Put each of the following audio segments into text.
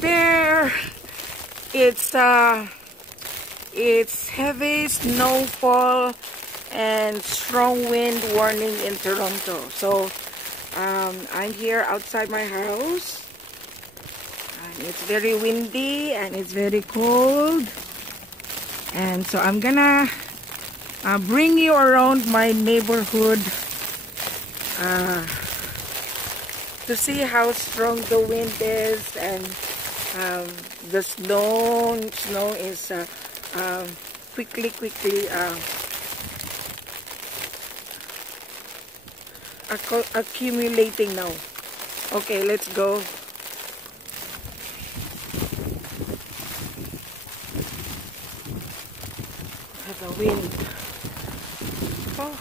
Hello there. It's heavy snowfall and strong wind warning in Toronto. So I'm here outside my house. And it's very windy and it's very cold. And so I'm gonna bring you around my neighborhood to see how strong the wind is, and the snow is quickly accumulating now. Okay, let's go. The wind. Oh.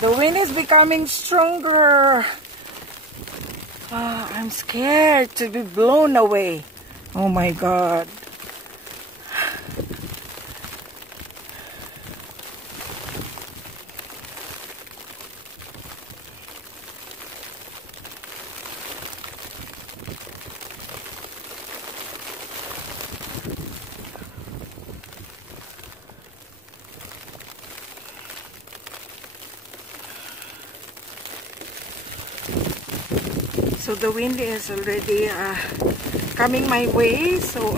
The wind is becoming stronger. I'm scared to be blown away. Oh my God. So the wind is already coming my way, so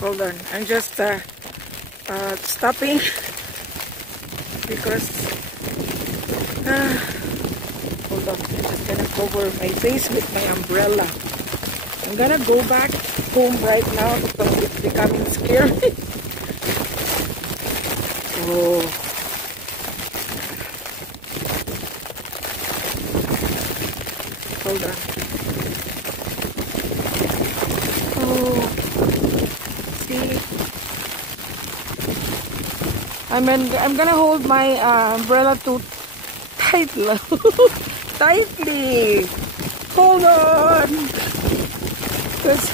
hold on, I'm just stopping because hold on, I'm just gonna cover my face with my umbrella. I'm gonna go back home right now because it's becoming scary. Oh. Hold on. Oh, see, I'm gonna hold my umbrella too tightly. Tightly. Hold on, because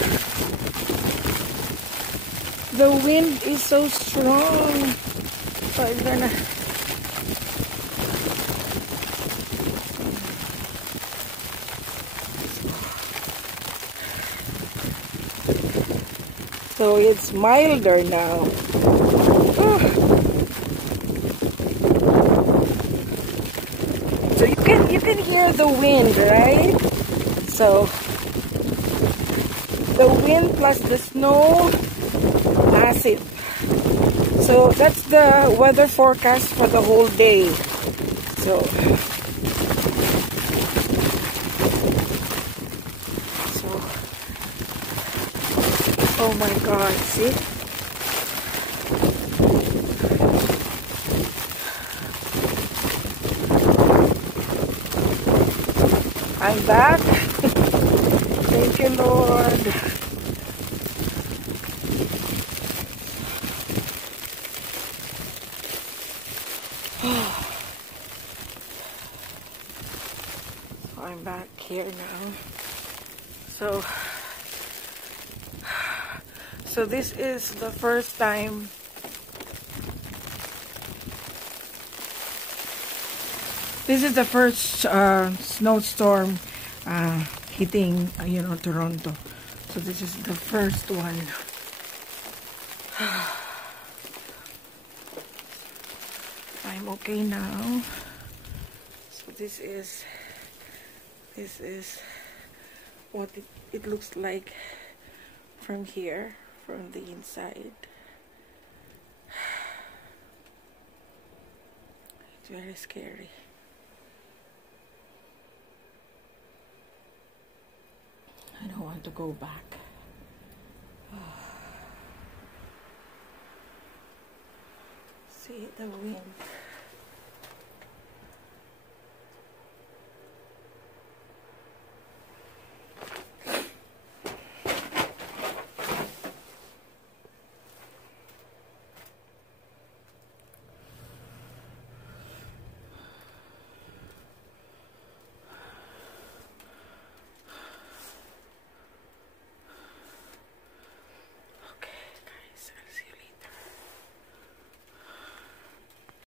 the wind is so strong. So I'm gonna. So it's milder now. So you can hear the wind, right? So the wind plus the snow, massive. So that's the weather forecast for the whole day. So oh my God, see? I'm back. Thank you, Lord. I'm back here now. So this is the first time snowstorm hitting Toronto. So this is the first one. I'm okay now. So this is what it looks like from here, from the inside. It's very scary. I don't want to go back. See the wind.